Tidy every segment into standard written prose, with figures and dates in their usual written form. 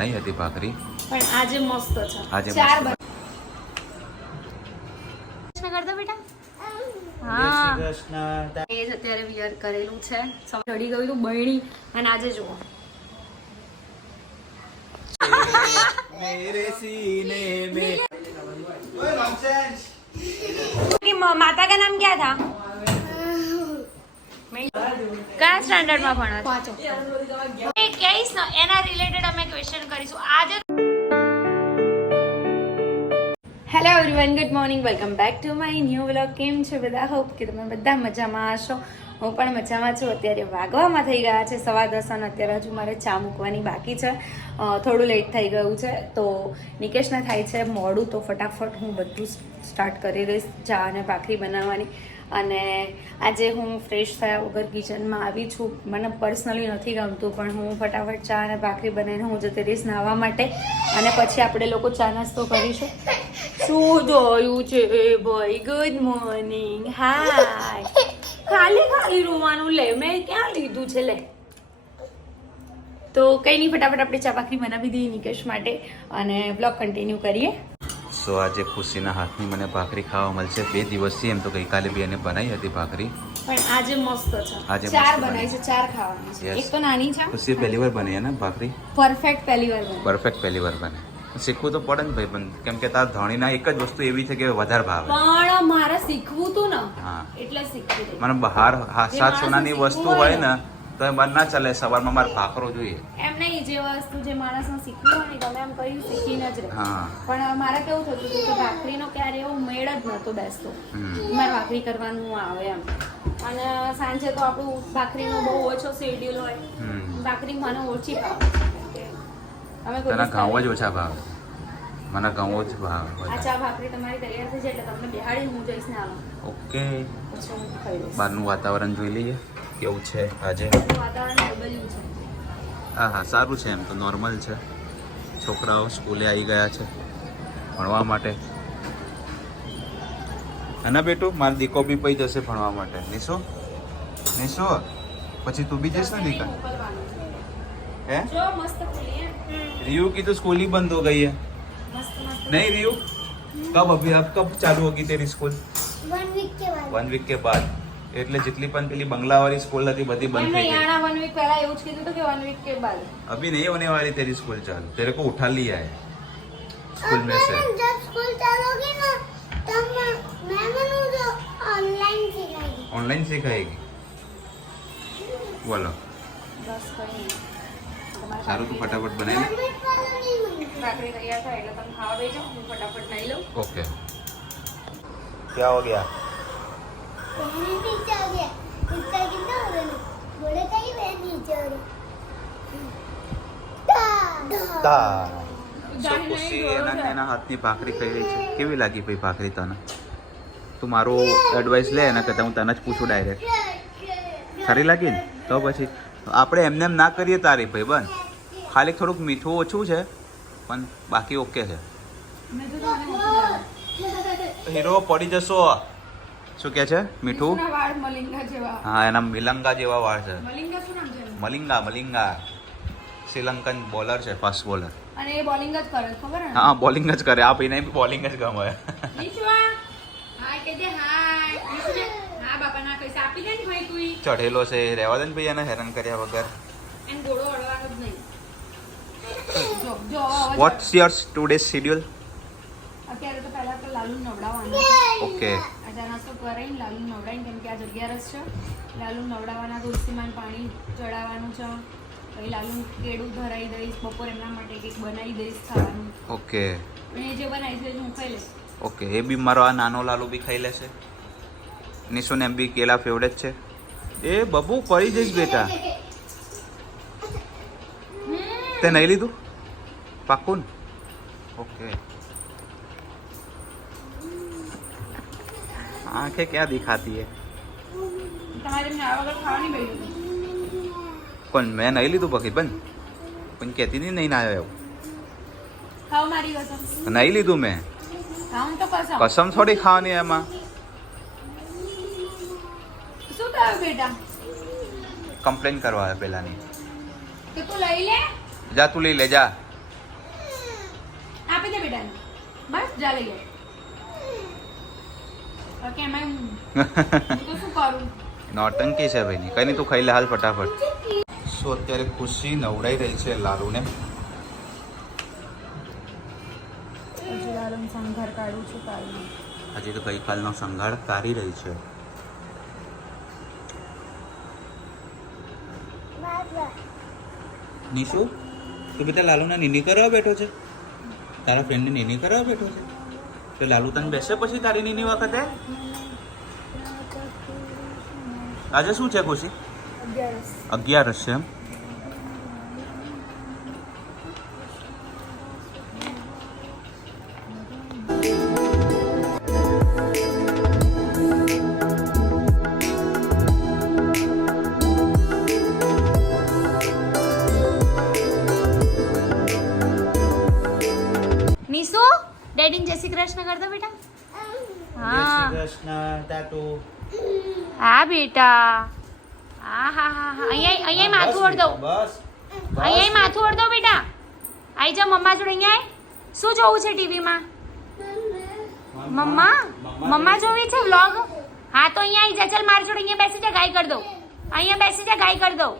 નહીં હતી ભાખરી પણ આજે મસ્ત છે. આજે ચાર મસ્ત. કરતો બેટા. હા એ જ અત્યારે વિયર કરેલું છે. ચડી ગયેલું બહેણી અને આજે જુઓ મેરે सीने में माता का नाम क्या था? કયા સ્ટાન્ડર્ડમાં ભણો? કહીશ ને એના રિલેટેડ અમે ક્વેશ્ચન કરીશું આજે. Hello everyone, good morning, welcome back to my new vlog. કેમ છે બધા? હોપ કે તમે બધા મજામાં હશો. હું પણ મજામાં છું. અત્યારે વાગવામાં થઈ ગયા છે 10:15 અને અત્યારે હજુ મારે ચા મૂકવાની બાકી છે. થોડું લેટ થઈ ગયું છે તો નિકેશને થાય છે મોડું, તો ફટાફટ હું બધું સ્ટાર્ટ કરી દઈશ ચા અને ભાખરી બનાવવાની. અને આજે હું ફ્રેશ થયા વગર કિચનમાં આવી છું. મને પર્સનલી નથી ગમતું, પણ હું ફટાફટ ચા અને ભાખરી બનાવીને હું જતી રહીશ નાહવા માટે. અને પછી આપણે લોકો ચા નાસ્તો કરીશું. શું જોયું છે ભાઈ? Good morning. હાય. ખાલી રોવાનું લે, મેં ક્યાં લીધું છે લે. તો કઈ નહીં, ફટાફટ આપણે ચા ભાખરી બનાવી દઈએ નિકેશ માટે અને બ્લોગ કન્ટિન્યુ કરીએ. સો આજે ખુશીના હાથની મને ભાખરી ખાવા મળશે. 2 દિવસથી, એમ તો ગઈકાલે બી એને બનાવી હતી ભાખરી, પણ આજે મસ્ત છે. આજે ચાર મસ્ત બનાવી છે, ચાર ખાવાની છે. Yes. એક તો નાની છે. ખુશી પહેલી વાર બની ને ભાખરી? પરફેક્ટ પહેલી વાર બની. પરફેક્ટ પહેલી વાર બને. શીખવું તો પડે ને ભાઈ, પણ કેમ કે તાર ધણીના એક જ વસ્તુ એવી છે કે વધારે ભાવે. પણ મારે શીખવું તું ને, હા, એટલે શીખવી દે. મને બહાર જે 7 સોનાની માણસને વસ્તુ શીખવું હોય ને તો એ મન ના ચાલે. સવારમાં મારે ભાખરો જોઈએ. એમ નહીં, જે વસ્તુ જે માણસને શીખવી હોય ને તમે એમ કહ્યું શીખીને જ રહે. હા. પણ મારે કેવું થતું હતું કે ભાખરીનો ક્યારે એવો મેળ જ નહોતો બેસતો. મારે ભાખરી કરવાનું આવે એમ. અને સાંજે તો આપણું ભાખરીનો બહુ ઓછો શેડ્યુલ હોય. ભાખરી મને ઓછી ભાવે. અમે કોઈ તને દિવસ ઘઉં જ ઓછા ભાવે, મને ઘઉં જ ભાવે. આ ચા ભાખરી તમારી તૈયાર થઈ જાય એટલે તમને બેહાડી હું જઈશ ને આવા. ઓકે, પછી હું ખાઈ લઈશ. બહારનું વાતાવરણ જોઈ લઈએ કેવું છે આજે. વાતાવરણ બદલ્યું છે. હા હા, સારું છે, એમ તો નોર્મલ છે. છોકરાઓ સ્કૂલે આવી ગયા છે ભણવા માટે. અને બેટું મારો દીકો બી પઈ જશે ભણવા માટે. નિશો પછી તું બી જઈશ ને દીકા? મોકલવાનું છે. હે જો મસ્ત ખુલી है. रियू की तो स्कूल ही बंद हो गई है. मस्त मस्त. नहीं रियू, कब अभी अब कब चालू होगी तेरी स्कूल? 1 वीक के बाद 1 वीक के बाद. એટલે જેટલી પણ પેલી બંગલાવાળી સ્કૂલ હતી બધી બંધ થઈ गई. આના 1 વીક પહેલા એવું જ કીધું હતું કે 1 વીક के बाद. अभी नहीं होने वाली तेरी स्कूल चालू. तेरे को उठा लिया है स्कूल में से. जब स्कूल चालू होगी ना तब मैं बनूंगा ऑनलाइन सिखाएगी. ऑनलाइन सिखाएगी. बोलो. બસ કઈ નહીં. તમારે સારું, તું ફટાફટ બનાવી લે. नॉनवेज वाला नहीं बनूंगा. ભાખરી તૈયાર થાય એટલે તમે ખાવા બેસજો. હું ફટાફટ નાઈ લઉં. ओके. क्या हो गया? मैंने नीचे आ गया. नीचे कितना हो गया? बोले कहीं मैं नीचे आ गया. સો ખુશી એના હાથની ભાખરી ખાઈ રહી છે. કેવી લાગી ભાઈ ભાખરી તને? તું મારો એડવાઇસ લે એના કરતાં હું તને જ પૂછું ડાયરેક્ટ. સારી લાગી ને? તો પછી આપણે એમને એમ ના કરીએ તારી ભાઈ બન. ખાલી થોડુંક મીઠું ઓછું છે પણ બાકી ઓકે છે. મેં તો તને મોકલી હીરો પડી જશો. શું કે છે? મીઠું? ના વાળ મલિંગા જેવા. હા, એના મિલંગા જેવા વાળ છે. મલિંગા શું નામ છે એનું? મલિંગા શ્રીલંકન બોલર છે, ફાસ્ટ બોલર. અને એ બોલિંગ જ કરે છે, ખબર ને? હા, બોલિંગ જ કરે. આ ભાઈને બી બોલિંગ જ ગમે. નીચવા હાય કે દે હાય. હા બાપા ના કઈસ આપી દે ને ભાઈ તું. ચઢેલો છે, રહેવા દે ને ભાઈ, એને હેરાન કર્યા વગર. એન ગોળો અડવાનો જ નહીં. જો હવે વોટ્સ યોર ટુડે શેડ્યુલ? અત્યારે તો પહેલા તો લાલુ નવડાવવાનું. ઓકે. આજે નાસ્તો કરાઈને લાલુ નવડાવીને, કેમ કે આજ 11 છે. લાલુ નવડાવવાના, તુલસીમાં પાણી ચડાવવાનું છે. પછી લાલુ કેળું ધરાઈ દઈશ. બપોર એમના માટે કંઈક બનાવી દઈશ ખાવાનું. ઓકે અને એ જે બનાવીશ એ જ હું ખાઈ લઈશ. ઓકે. એ બી મારો આ નાનો લાલુ બી ખાઈ લેશે. નિશુને એમ બી કેળા ફેવરેટ છે. એ બબુ પડી જઈશ બેટા. તે નહીં લીધું પાક્કું ને? ઓકે. आंखें क्या दिखाती है? તમારે એમને આ વગર ખાવાની બેઠી. પણ મેં નહીં લીધું બખી બન. પણ કહેતી નહીં ના આવ્યો. ખાઓ મારી કસમ. નહીં લીધું મેં. ખાઉં તો કસમ. કસમ થોડી ખાવાની એમાં. શું થયું બેટા? કમ્પ્લેન કરવા આવે પેલાની. કે તું લઈ લે. જા તું લઈ લે જા. બસ જા લઈ ગયો ઓકે મેં હું તો શું કરું નોટંકી છે ભાઈની કઈ નહીં તું ખાઈ લે હાલ ફટાફટ સો અત્યારે ખુશી નવડાઈ રહી છે લાલુને હજી લાલમ સંઘાર કાઢું છું કાઢું હજી તો ગઈકાલનો સંઘાર કાઢી રહી છે નિશુ તું બેટા લાલુને નીની કરવા બેઠો છે તારા ફ્રેન્ડને નીની કરવા બેઠો છે તો લાલુ તને બેસે પછી તારી નીની વખતે આજે શું છે ખુશી 11 છે એમ નિશુ ડેડિંગ જય શ્રી કૃષ્ણ કર દો બેટા હા કૃષ્ણ ટાટુ હા બેટા હા હા હા હા અહીંયા માથું ઓઢ દઉં બસ અહીંયા માથું ઓઢ દઉં બેટા આઈ જા મમ્મા જોડે અહીંયા આય શું જોવું છે ટીવીમાં મમ્મા જોવી છે વ્લોગ હા તો અહીંયા આઈ જા ચાલ માર જોડે અહીંયા બેસી જા ગાય કર દઉં અહીંયા બેસી જા ગાય કર દઉં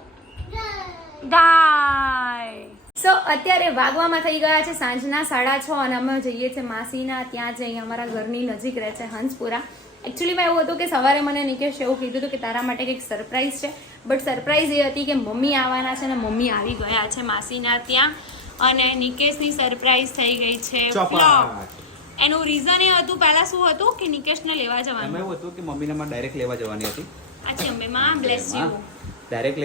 ગાય સો અત્યારે વાગવામાં થઈ ગયા છે સાંજના 6:30 અને અમે જઈએ છીએ માસીના ત્યાં જઈ અમારા ઘરની નજીક રહે છે હંસપુરા એકચ્યુઅલીમાં એવું હતું કે સવારે મને નિકેશ એવું કીધું હતું કે તારા માટે કંઈક સરપ્રાઈઝ છે બટ સરપ્રાઈઝ એ હતી કે મમ્મી આવવાના છે ને મમ્મી આવી ગયા છે માસીના ત્યાં અને નિકેશની સરપ્રાઈઝ થઈ ગઈ છે ફ્લોપ એનું રીઝન એ હતું પહેલા શું હતું કે નિકેશને લેવા જવાનું એમાં એવું હતું કે મમ્મીને માં ડાયરેક્ટ લેવા જવાની હતી અચ્છા મમ્મી બ્લેસ યુ ડાયરેક્ટ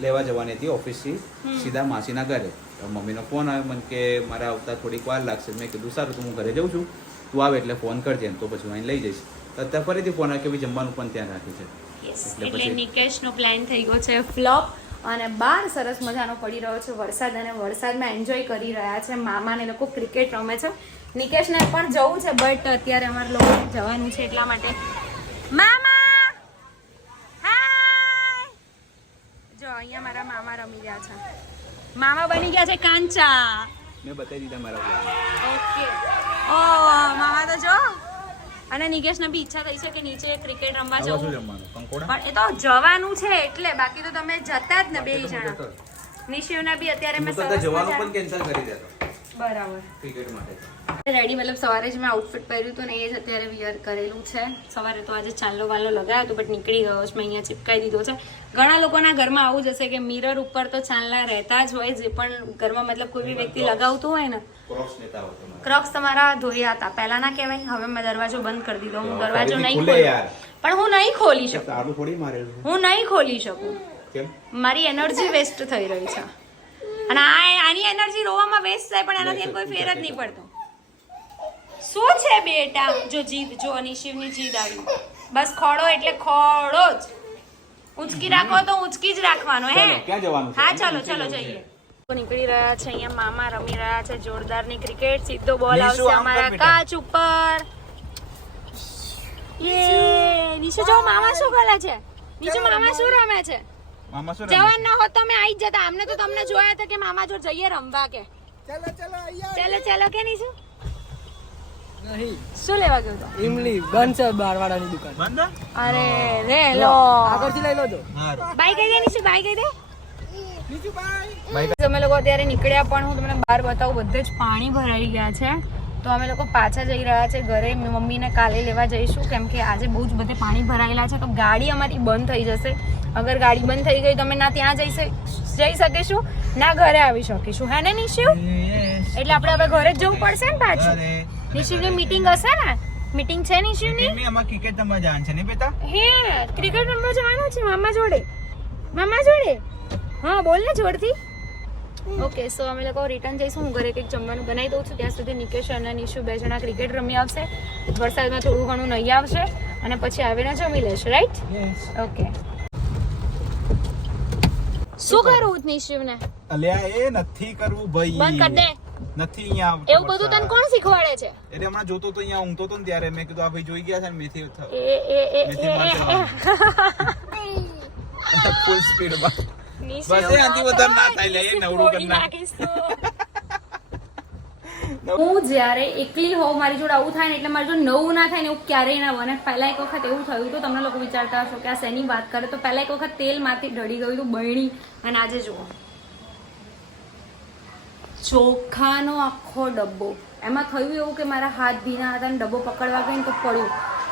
લેવા જવાની હતી ઓફિસથી સીધા માસીના ઘરે મમ્મીનો ફોન આવ્યો મને કે મારા આવતા થોડીક વાર લાગશે મેં કીધું સારું તો હું ઘરે જઉં છું તું આવે એટલે ફોન કરજે તો પછી હું અહીં લઈ જઈશ તો અત્યારે ફરીથી ફોન આવ્યો કે ભાઈ જમવાનું પણ ત્યાં રાખ્યું છે એટલે નિકેશનો પ્લાન થઈ ગયો છે ફ્લોપ અને બહાર સરસ મજાનો પડી રહ્યો છે વરસાદ અને વરસાદમાં એન્જોય કરી રહ્યા છે મામાને લોકો ક્રિકેટ રમે છે નિકેશને પણ જવું છે બટ અત્યારે અમારે લોકો જવાનું છે એટલા માટે મામા હાય જો અહીંયા મારા મામા રમી રહ્યા છે મામા બની ગયા છે કાંચા મેં બતાવી દીધા મારા ઓકે ઓ મામા તો જો અને નિકેશને બી ઈચ્છા થઈ છે કે નીચે ક્રિકેટ રમવા જવું જમવાનું કંકોડા પણ એ તો જવાનું છે એટલે બાકી તો તમે જતા જ ને બે જણા નિશિવના બી અત્યારે મેં સરસ જવાનું મજા- પણ કેન્સલ કરી દેતો બરાબર ક્રિકેટ માટે રેડી મતલબ સવારે જ મેં આઉટફિટ પહેર્યું હતું ને એ જ અત્યારે વિયર કરેલું છે સવારે તો આજે ચાલો વાલો લગાવ્યો હતો બટ નીકળી ગયો છે મેં અહીંયા ચિપકાઈ દીધો છે ઘણા લોકોના ઘરમાં આવું જ હશે કે મિરર ઉપર તો ચાંદલા રહેતા જ હોય જે પણ ઘરમાં મતલબ કોઈ બી વ્યક્તિ લગાવતું હોય ને ક્રોક્સ લેતા આવો તમારે ક્રોક્સ તમારા ધોયા હતા પહેલા ના કહેવાય હવે મેં દરવાજો બંધ કરી દીધો હું દરવાજો ફરીથી નહીં ખુલે ખોલું યાર. પણ હું નહીં ખોલી શકું તારું થોડી મારેલું છે હું નહીં ખોલી શકું કેમ મારી એનર્જી વેસ્ટ થઈ રહી છે અને આની એનર્જી રોવામાં વેસ્ટ થાય પણ એનાથી કોઈ ફેર જ નહીં પડતો શું છે બેટા જો જીદ જો નિશિવની જીદ આવી બસ ખોડો એટલે ખોડો જ ઉંચકી રાખો તો ઉંચકી જ રાખવાનો હે ચાલો, ક્યાં જવાનું છે? હા ચાલો ચાલો જઈએ નીકળી રહ્યા છે અહીંયા મામા રમી રહ્યા છે જોરદારની ક્રિકેટ સીધો બોલ નિશુ, આવશે આમ કર અમારા બેટા. કાચ ઉપર યે નિશુ જો મામા શું કરે છે નિશુ મામા શું રમે છે મામા શું જવાન ના હોત તો અમે આવી જ જતા અમને તો તમને જોયા હતા કે મામા જોડે જઈએ રમવા કે ચાલો ચાલો કે નહીં નહીં શું લેવા ગયો તો ઇમલી બંધ છે બારવાડાની દુકાન બંધ અરે રે લો આગળથી લઈ લો તો બાય કહી દે નિશુ બાય કહી દે નીચું બાય અમે લોકો અત્યારે નીકળ્યા પણ હું તમને બહાર બતાવું બધે જ પાણી ભરાઈ ગયા છે તો અમે લોકો પાછા જઈ રહ્યા છે ઘરે મમ્મીને કાલે લેવા જઈશું કેમ કે આજે બહુ જ બધે પાણી ભરાયેલા છે તો ગાડી અમારી બંધ થઈ જશે અગર ગાડી બંધ થઈ ગઈ તો અમે ના ત્યાં જઈ શકીશું ના ઘરે આવી શકીશું હે ને નિશુ એટલે આપણે હવે ઘરે જ જવું પડશે ને પાછું નિશિવની મીટિંગ હશે ને મીટિંગ છે નિશિવની આમાં ક્રિકેટ રમવા જવાનું છે નહીં બેટા હે ક્રિકેટ રમવા જવાનું છે મામા જોડે હા બોલ ને જોરથી ઓકે સો અમે લોકો રિટર્ન જઈશું હું ઘરે કંઈક જમવાનું બનાવી દઉં છું ત્યાં સુધી નિકેશ અને નિશુ બે જણા ક્રિકેટ રમી આવશે વરસાદમાં થોડું ઘણું નહીં આવશે અને પછી આવીને જમી લેશે રાઈટ ઓકે શું કરવું નિશિવને અલ્યા એ નથી કરવું ભાઈ બંધ કર દે નથી અહીંયા એવું બધું તને કોણ શીખવાડે છે એટલે હમણાં જોતો તો અહીંયા ઊંઘતો તો ને ત્યારે મેં કીધું આ ભાઈ જોઈ ગયા છે ને મેથી ફૂલ સ્પીડમાં બસ એ આંટી વધારે ના થાય લે એ નવરું કરી નાખ હું જ્યારે એકલી હોઉં મારી જોડે આવું થાય ને એટલે મારી જોડે નવું ના થાય ને એવું ક્યારેય ના બને. પહેલા એક વખત એવું થયું તો તમને લોકો વિચારતા હશો કે આ શેની વાત કરે, તો પહેલા એક વખત તેલ માંથી ઢળી ગયું હતું બહેણી, અને આજે જુઓ ચોખાનો આખો ડબ્બો. એમાં થયું એવું કે મારા હાથ ભીના હતા ને ડબ્બો પકડવા ગઈ ને તો પડ્યું.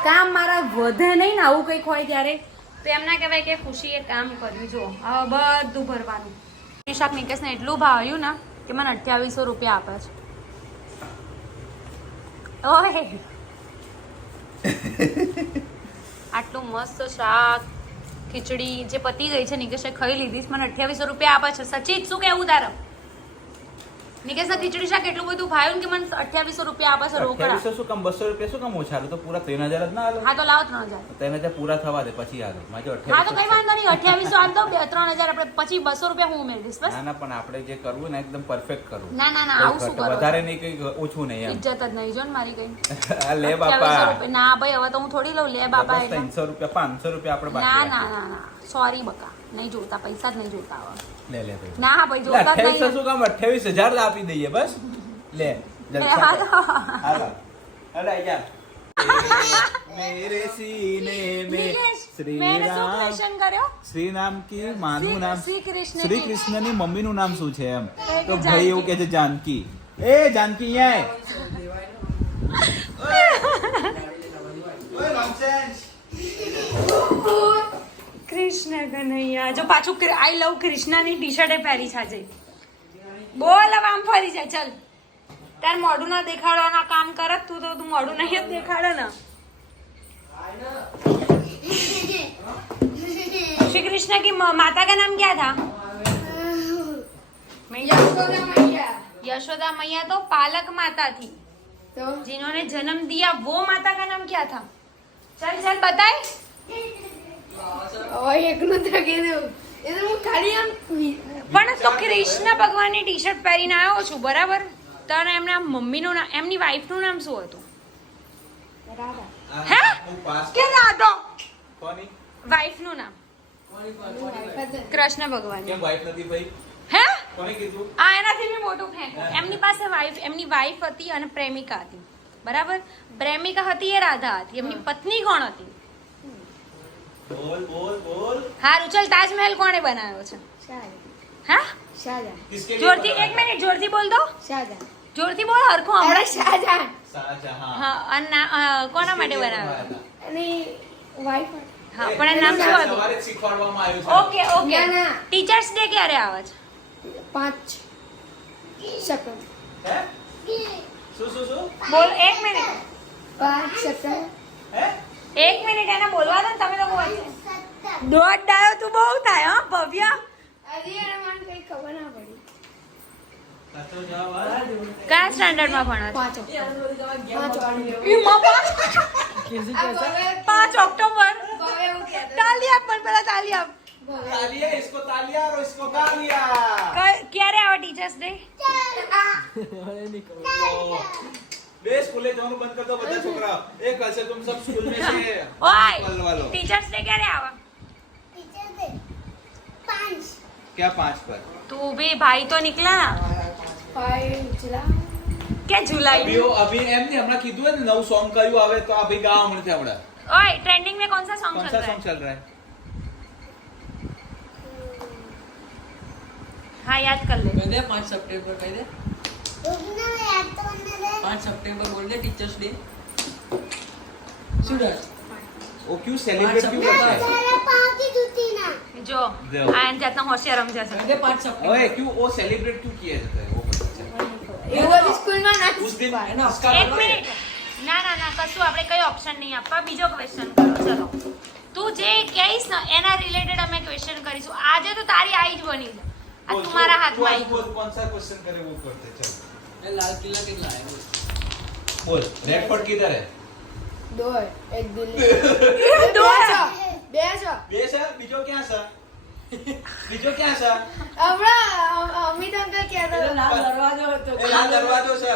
કામ મારા વધે નહીં ને આવું કંઈક હોય ત્યારે, તો એમ ના કહેવાય કે ખુશીએ કામ કર્યું. જુઓ હવે બધું ભરવાનું. શાક નિકેશને એટલું ભાવ્યું ને કે મને 2800 રૂપિયા આપે છે. ઓહે આટલું મસ્ત શાક ખીચડી જે પતી ગઈ છે નિકેશે ખાઈ લીધી છે, મને 2800 રૂપિયા આપે છે. સચિત શું કેવું તારે? નિકેશ ખીચડી શાક એટલું બધું ભાવ્યું કે મને 2800 રૂપિયા આપે છે રોકડા. 2800 શું કામ 200 રૂપિયા શું કામ ઓછા હાલો? તો પૂરા 3000 જ ના હાલો? હા તો લાવો 3000. 3000 પૂરા થવા દે પછી હાલો. માજો હા તો કઈ વાંધો નહીં, 2800 આપ દો, 3000 આપણે પછી 200 રૂપિયા હું ઉમેરી દઈશ બસ. ના ના પણ આપણે જે કરવું ને એકદમ પરફેક્ટ કરવું. ના ના ના આવું શું કરો? વધારે નહીં કઈ ઓછું નહીં એમ. ઇજ્જત જ નહીં જો ને મારી કઈ. આ લે બાપા. 2800 રૂપિયા ના ભાઈ હવે તો હું થોડી લઉં. લે બાપા એટલે 300 રૂપિયા 500 રૂપિયા આપણે ના બાકી. ના ના ના સોરી બકા, નહીં જોતા પૈસા જ નહીં જોતા હવે. લે લે ભાઈ. ના ભાઈ જોતા જ 2800 નહીં. શું કામ 28000 આપી દઈએ બસ. લે જલસા કર. હાલો હાલો જા. मेरे सीने में श्री મેંને શું राम ક્વેશ્ચન કર્યો? શ્રી નામ કી માનું નામ શ્રી કૃષ્ણ શ્રી કૃષ્ણની મમ્મીનું નામ શું છે એમ? તો જાનકી. ભાઈ એવું કે છે જાનકી. એ જાનકી અહીંયા કૃષ્ણ કનૈયા. જો પાછું આઈ લવ કૃષ્ણની ટી શર્ટ પહેરી છે આજે. બોલ હવે આમ ફરી જાય. ચલ તાર મોઢું ના દેખાડવાના કામ કરત તું, તો તું મોઢું નહીં જ દેખાડે ને. श्री कृष्ण की माता का नाम क्या था? यशोदा मैया तो पालक माता थी, तो जिन्होंने जन्म दिया वो माता का नाम क्या था? चल चल बताए. પણ તો કૃષ્ણ ભગવાનની ટી શર્ટ પહેરીને આવ્યો છું બરાબર, તને એમના મમ્મીનું નામ, એમની વાઈફનું નામ શું હતું? હે કે રાધા? કોની વાઈફનું નામ કૃષ્ણ ભગવાન. કેમ વાઈફ નથી ભાઈ? હે કોને કીધું? આ એનાથી બી મોટું ફેંકો. એમની પાસે એમની વાઈફ હતી અને પ્રેમિકા હતી બરાબર. પ્રેમિકા હતી એ રાધા હતી, એમની પત્ની કોણ હતી? બોલ બોલ બોલ. હારું ચલ, તાજમહેલ કોણે બનાવ્યો છે? હા કિસકે लिए જોરથી बनाया? એક મિનિટ જોરથી બોલ દો. જોરથી બોલ હરખું હમણાં. શાહજહાં. હા અને કોના માટે બનાવ્યો? વાઈફ હા પણ એનું નામ શું હતું? સવારે જ શીખવાડવામાં આવ્યું છે. Okay okay. ના. ટીચર્સ ડે ક્યારે આવે છે? 5 સેકન્ડ હે? શું શું શું? બોલ એક મિનિટ. 5 સેકન્ડ હે? એક મિનિટ એને બોલવા દો ને તમે લોકો વચ્ચે. દોઢ ડાયો તું બહુ થાય હો ભવ્ય. અરે મને કઈ ખબર ના પડી. સાચો જવાબ આ. કયા સ્ટાન્ડર્ડમાં ભણો છો? 5 ઓક્ટોબર. તાલી આપ પણ પેલા તાલી આપ. तालिया इसको तालिया और इसको तालिया. ક્યારે આવે ટીચર્સ ડે? બે સ્કૂલે જવાનું બંધ કર દો બધા છોકરા. એ કલ से तुम सब स्कूल में से ઓય कल वालो. ટીચર્સ ડે ક્યારે આવે? टीचर दे 5 क्या 5 पर? તું भी भाई तो निकला ना 5 जुलाई કે જુલાઈ? अभी એમને હમણાં કીધું હે ને નવું સોંગ કયું આવે તો અભી ગાઓ હમણાં થી હમણાં. ओए ट्रेंडिंग में कौन सा सॉन्ग कौन चल सा रहा सॉन्ग है? चल रहा है? हाँ याद कर ले. કહી દે 5 સપ્ટેમ્બર કહી દે. रुकना याद तो करने दे 5 સપ્ટેમ્બર બોલ દે ટીચર્સ ડે. શું ડર? वो क्यों सेलिब्रेट क्यों करते हैं? तेरे पाँव की जूती ना जो दो. आयन जाता होशियार हम जैसा. કહી દે 5 સપ્ટેમ્બર. ओए क्यों वो सेलिब्रेट क्यों किया जाता है वो पता चले. वो स्कूल में ना उस दिन એના उसका એક મિનિટ. ના ના ના કશું આપણે કઈ ઓપ્શન નહીં આપવા. બીજો ક્વેશ્ચન કરો. ચલો તું જે કહીશ ને એના રિલેટેડ અમે ક્વેશ્ચન કરીશું. આજે તો તારી આઈ જ બની છે. આ बोल, તમારા तू હાથમાં आज આવી बोल कौन सा क्वेश्चन करे वो करते चल. એ લાલ કિલ્લા કેટલા આવ્યો? बोल रेड फोर्ट किधर है? 2 एक दिल्ली દો. बेसो બે છે બીજો ક્યાં છે? બીજો ક્યાં છે? हमरा अमित अंकल क्या था પેલો લાલ દરવાજો હતો. એ લાલ દરવાજો છે.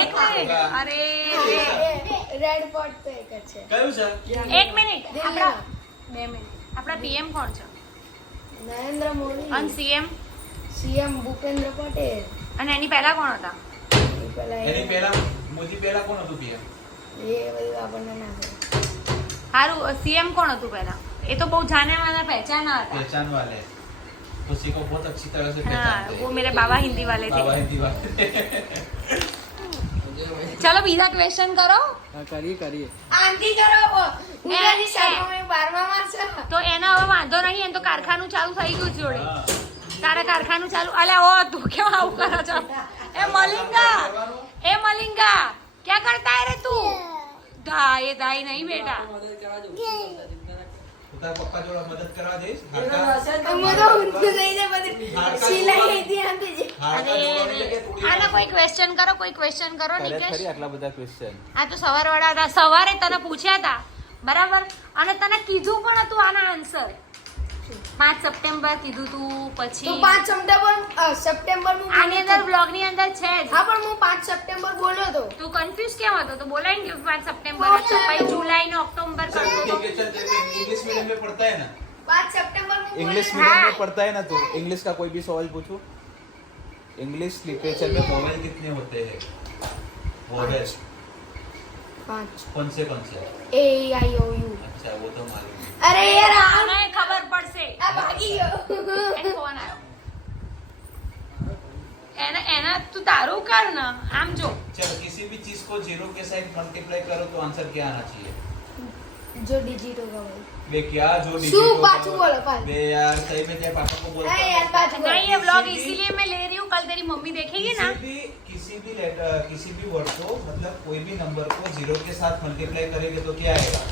એક મિનિટ. અરે रेड फोर्ट तो एक है કયું છે? એક મિનિટ. આપણા दिल्ली 2 મિનિટ. આપણા પીએમ કોણ છે? नरेंद्र मोदी અને સીએમ? सीएम भूपेंद्र पटेल અને એની પહેલા કોણ હતા? પેલા એની પહેલા મોદી પહેલા કોણ હતું PM? એ બધું આપણને ના ખબર. હારું સીએમ કોણ હતું પહેલા? એ તો બહુ જાને માના પહેચાના હતા. पहचान वाले उसी को बहुत अच्छी तरह से हाँ पहचानते वो हैं मेरे बाबा हिंदी वाले बाबा थे. हिंदी वाले चलो બીજા ક્વેશ્ચન કરો. हाँ करिए करिए आंटी करो वो उधर ही शर्मा में 12वां मास તો એના હવે વાંધો નહીં, એને તો કારખાનું ચાલુ થઈ ગયું છે જોડે. તારા કારખાનું ચાલુ. અલ્યા ઓ તું કેમ આવું કરો છો? એ મલિંગા क्या करता है रे तू? दाई दाई नहीं बेटा. मदद करा दो चिंता ना તારા પપ્પા જોડે મદદ કરવા જઈશ हम तो उनको नहीं दे बदल सिलाई दी आंटी जी આના કોઈ ક્વેશ્ચન કરો, કોઈ ક્વેશ્ચન કરો નિકેશ. આટલા બધા ક્વેશ્ચન આ તો સવારવાળા હતા, સવારે તને પૂછ્યા હતા બરાબર, અને તને કીધું પણ હતું આના આન્સર. 5 સપ્ટેમ્બર કીધું તું, तो પછી 5 सप्टेम्बर में આની અંદર બ્લોગ ની અંદર છે જ. हाँ पर मैं 5 सप्टेम्बर बोलो तो તું કન્ફ્યુઝ કેમ હતો? તો બોલાય ને કે 5 સપ્ટેમ્બર છે, પછી જુલાઈ ને ઓક્ટોબર કરતો તો. इंग्लिश मीडियम में पढ़ता है ना 5 सप्टेम्बर में इंग्लिश हाँ। मीडियम में पढ़ता है ना तो इंग्लिश का कोई भी सवाल पूछो. इंग्लिश लिटरेचर में वोवेल कितने होते हैं? वोवेल 5 कौन से ए आई ओ यू अच्छा वो तो मालूम है. अरे यार આને ખબર પડશે. आ भागी गयो એને ફોન આવ્યો. એના તું તારું કર ને આમ જો. चलो किसी भी चीज को जीरो के साथ मल्टीप्लाई करो तो आंसर क्या आना चाहिए? जो डिजिट होगा भाई बे क्या जो शू digit होगा पाछू बोलो पाछू बे यार सही में क्या पापा को बोलता अरे यार पाछू बोलो नहीं ये व्लॉग इसीलिए मैं ले रही हूँ, कल तेरी मम्मी देखेगी ना. किसी भी वर्ड को मतलब कोई भी नंबर को जीरो के साथ मल्टीप्लाई करेंगे तो क्या आएगा?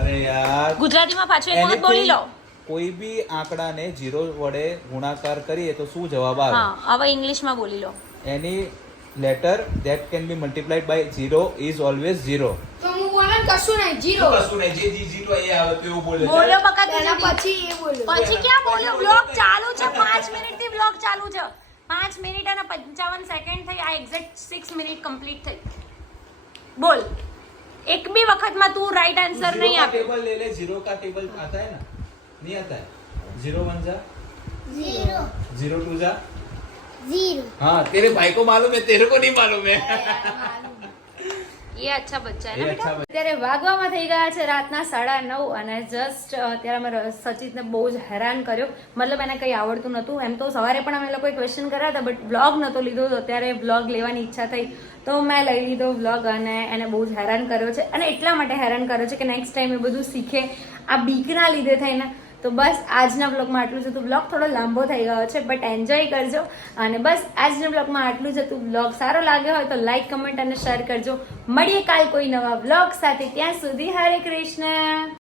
अरे यार ગુજરાતીમાં પાછું એક વખત બોલી લો. કોઈ બી આંકડાને જીરો વડે ગુણાકાર કરીએ તો શું જવાબ આવે? હા હવે ઇંગ્લિશમાં બોલી લો. એની letter that can be multiplied by 0 is always 0. तो હું બોલે કશું નહીં જીરો કશું નહીં જે જીરો એ આવે તો એવું બોલે છે. બોલ્યો બકા તું એના જલ્દી. પછી એ બોલો પછી ક્યાં બોલ્યો? વ્લોગ ચાલુ છે, 5 મિનિટથી વ્લોગ ચાલુ છે. 5 મિનિટ અને 55 સેકન્ડ થઈ. આ એક્ઝેક્ટ 6 મિનિટ કમ્પ્લીટ થઈ. બોલ. એક બી વખતમાં તું રાઈટ આન્સર जीरो નહીં का આપ્યો. टेबल ले ले. जीरो का टेबल आता है ना? नहीं आता है. 0 1 जा, जीरो 0 2 जा. जीरो हाँ तेरे भाई को मालूम है, तेरे को नहीं मालूम है. એ અચ્છા બચ્ચા ये ને अच्छा બેટા. અત્યારે વાગવામાં થઈ ગયા છે રાતના 9:30 અને જસ્ટ અત્યારે અમે સચિતને બહુ જ હેરાન કર્યો. મતલબ એને કંઈ આવડતું નહોતું. એમ તો સવારે પણ અમે લોકોએ ક્વેશ્ચન કર્યા હતા બટ બ્લોગ નહોતો લીધો, તો અત્યારે બ્લોગ લેવાની ઈચ્છા થઈ તો મેં લઈ લીધો બ્લોગ અને એને બહુ જ હેરાન કર્યો છે. અને એટલા માટે હેરાન કર્યો છે કે નેક્સ્ટ ટાઈમ એ બધું શીખે, આ બીકના લીધે થઈને. તો બસ આજના બ્લોગમાં આટલું જ હતું. બ્લોગ થોડો લાંબો થઈ ગયો છે બટ એન્જોય કરજો. અને બસ આજના બ્લોગમાં આટલું જ હતું. બ્લોગ સારો લાગ્યો હોય તો લાઈક, કમેન્ટ અને શેર કરજો. મળીએ કાલ કોઈ નવા બ્લોગ સાથે. ત્યાં સુધી હરે કૃષ્ણ.